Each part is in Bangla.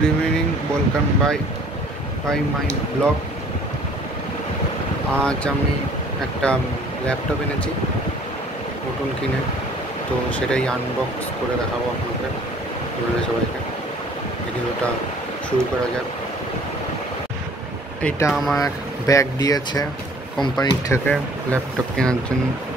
Good evening, welcome by my blog. আজ আমি একটা ল্যাপটপ এনেছি নতুন কিনে, তো সেটাই আনবক্স করে দেখাবো আপনাদের সবাইকে। ভিডিওটা শুরু করা যাক। এটা আমার ব্যাগ দিয়েছে কোম্পানির থেকে ল্যাপটপ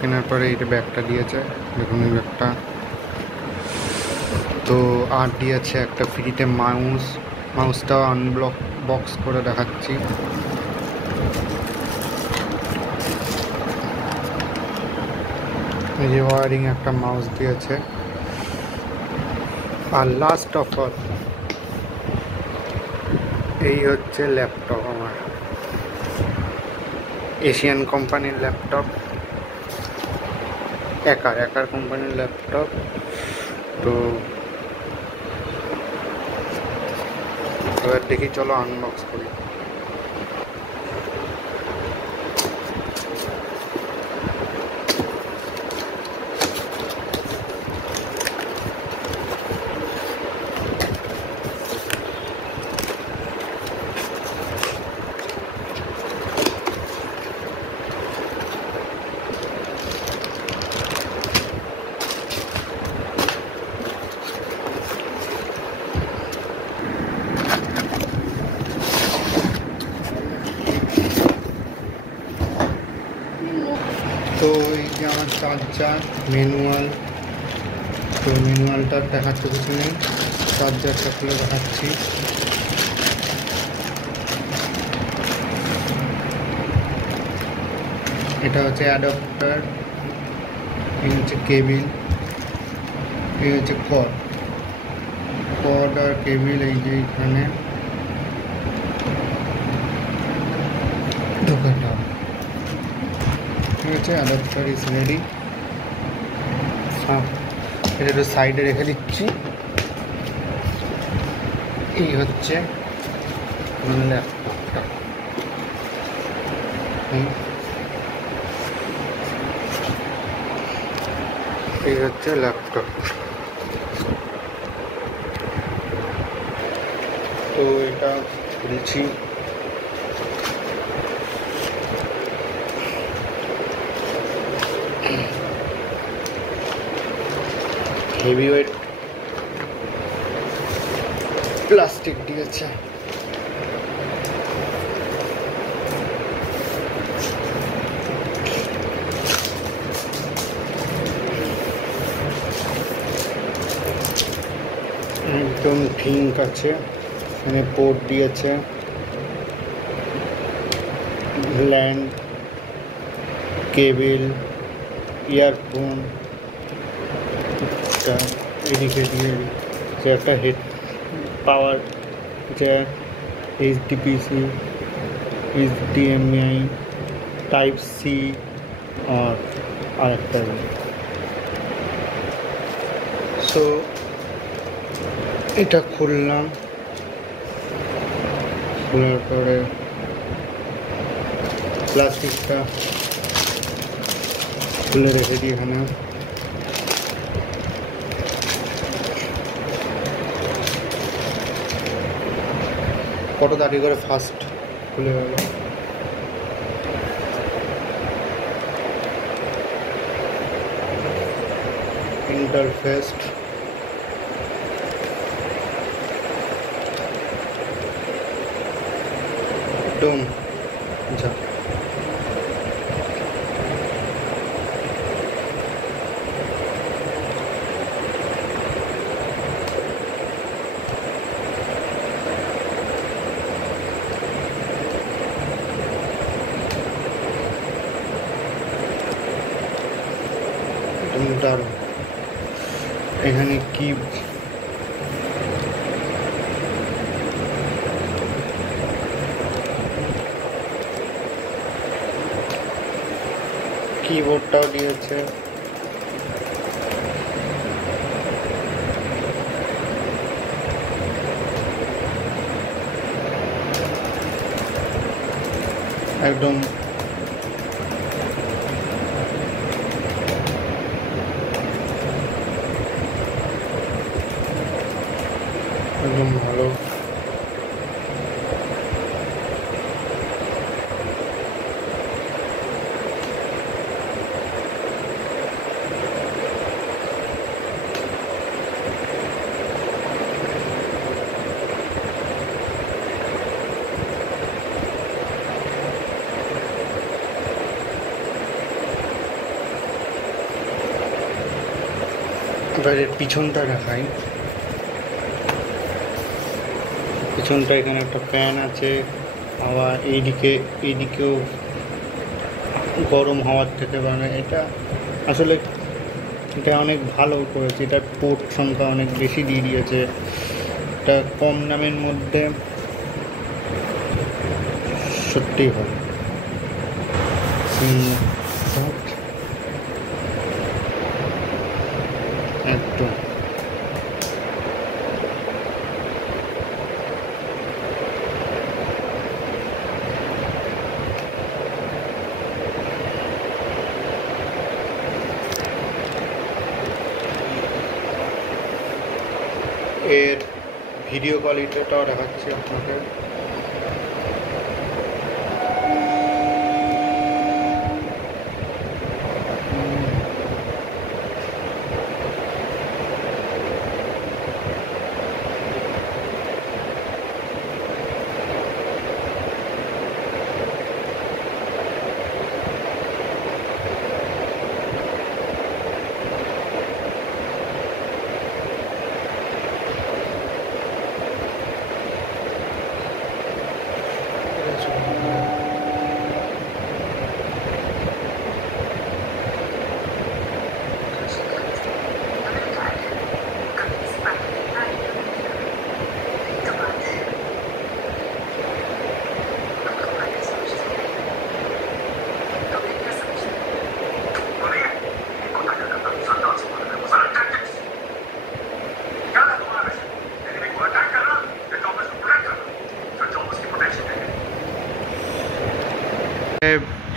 কেনার পরে এইটা ব্যাগটা দিয়েছে, দেখুন এই ব্যাগটা। তো আর দিয়েছে একটা ফ্রিতে মাউসটাও বক্স করে দেখাচ্ছি। এই যে ওয়ারিং একটা মাউস দিয়েছে। আর লাস্ট অফ অল এই হচ্ছে ল্যাপটপ আমার, এশিয়ান কোম্পানির ল্যাপটপ, একার কোম্পানির ল্যাপটপ। তো এবার দেখি, চলো আনবক্স করি। তো এই যে আমার চার্জার, ম্যানুয়াল। তো ম্যানুয়ালটা দেখাচ্ছে কিছু নেই, চার্জারটা খুলে দেখাচ্ছি। এটা হচ্ছে অ্যাডাপ্টার, এই হচ্ছে কেবিল, এই হচ্ছে কর্ড আর কেবিল। এই যে এখানে ঢোকাটা, ঠিক আছে। Adapter is ready. এটা একটু সাইডে রেখে দিচ্ছি। এই হচ্ছে ল্যাপটপটা। এই হচ্ছে ল্যাপটপ। তো এটা খুলছি। হেভি ওয়েট প্লাস্টিক দিয়েছে। একদম ঠিক আছে। এখানে পোর্ট দিয়েছে, ল্যান্ড, কেবিল, ইয়ারফোন। এদিকে দিয়ে একটা head power jack, HDPC, HDMI, type C আর একটা। সো এটা খুললাম, খোলার পরে প্লাস্টিকটা খুলে রেখে দিই এখানে। কত তাড়াতাড়ি করে ফার্স্ট খুলে গেল। ইন্টারফেস, একদম যা দারুণ। এখানে কিবোর্ডটাও দিয়েছে। একদম ভালো। এবার এর পিছনটা দেখাই। পিছনটা এখানে একটা ফ্যান আছে, হাওয়া এইদিকেও গরম হাওয়ার থেকে এটা আসলে এটা অনেক ভালো করেছে। এটার পোর্ট সংখ্যা অনেক বেশি দিয়ে দিয়েছে। এটা কম দামের মধ্যে সত্যিই ভালো। একদম এর ভিডিও কোয়ালিটিটাও দেখাচ্ছি আপনাকে।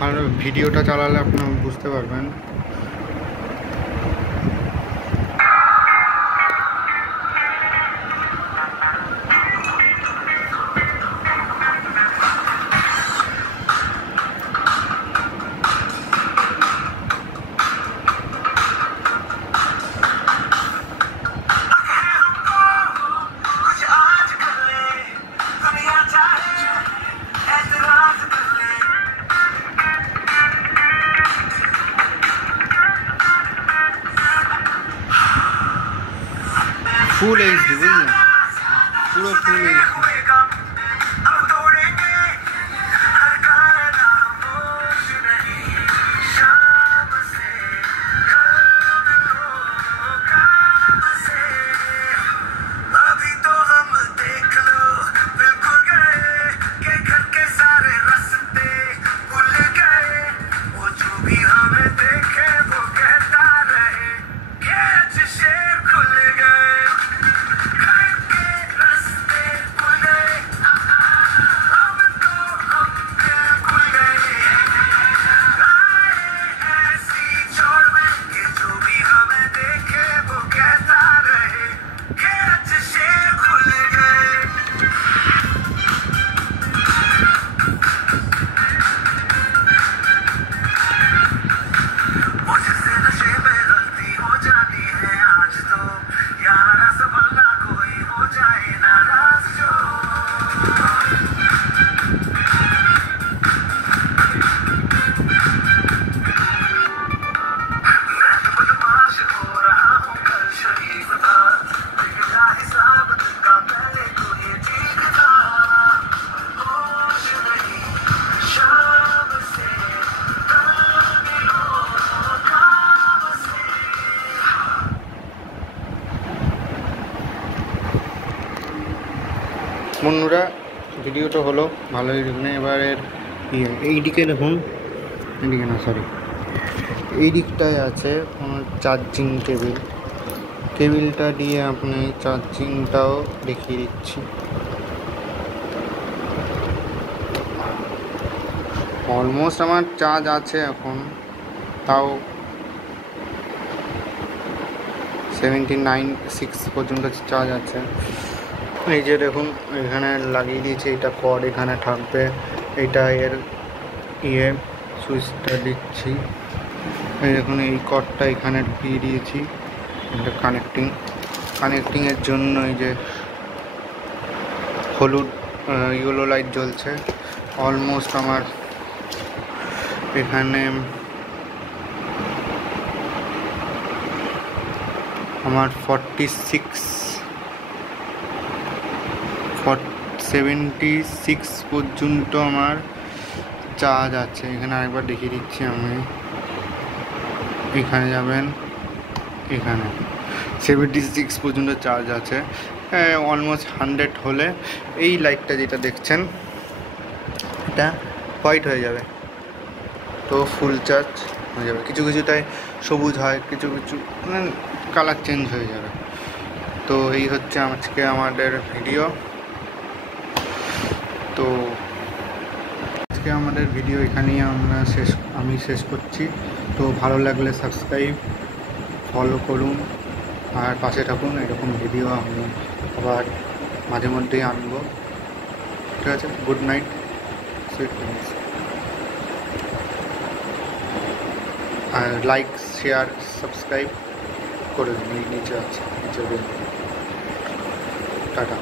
ভালো ভিডিওটা চালালে আপনারা বুঝতে পারবেন। ফুল এইচডি বুঝলেন, পুরো ফুল এইচডি। বন্ধুরা ভিডিওটা হলো ভালোই দেখুন। এবারে এইদিকে দেখুন, এইদিকে না সরি, এই দিকটায় আছে চার্জিং কেবিলটা দিয়ে আপনি চার্জিংটাও দেখিয়ে দিচ্ছি। অলমোস্ট আমার চার্জ আছে এখন, তাও 79.6 পর্যন্ত চার্জ আছে। এই যে দেখুন এখানে লাগিয়ে দিয়েছি, এটা কর্ড এখানে থাকবে, এটা এর সুইচটা দিচ্ছি। এই দেখুন এই কর্ডটা এখানে ঢুকিয়ে দিয়েছি, এটা কানেক্টিংয়ের জন্য এই যে হলুদ ইয়েলো লাইট জ্বলছে। অলমোস্ট আমার এখানে আমার 76 পর্যন্ত আমার চার্জ আছে। এখানে আরেকবার দেখিয়ে দিচ্ছি আমি, এখানে যাবেন, এখানে 76 পর্যন্ত চার্জ আছে। অলমোস্ট 100 হলে এই লাইটটা যেটা দেখছেন এটা হোয়াইট হয়ে যাবে, তো ফুল চার্জ হয়ে যাবে। কিছু কিছুটাই সবুজ হয়, কিছু কিছু মানে কালার চেঞ্জ হয়ে যাবে। তো এই হচ্ছে আজকে আমাদের ভিডিও। তো আজকে আমাদের ভিডিও এখানেই আমি শেষ করছি। তো ভালো লাগলে সাবস্ক্রাইব, ফলো করুন আর পাশে থাকুন। এরকম ভিডিও আমি আবার মাঝে মধ্যেই আনবো। ঠিক আছে, গুড নাইট, সুইট ড্রিমস। আর লাইক, শেয়ার, সাবস্ক্রাইব করে দিন, নিচে আছে, নিচে দিন। টাটা।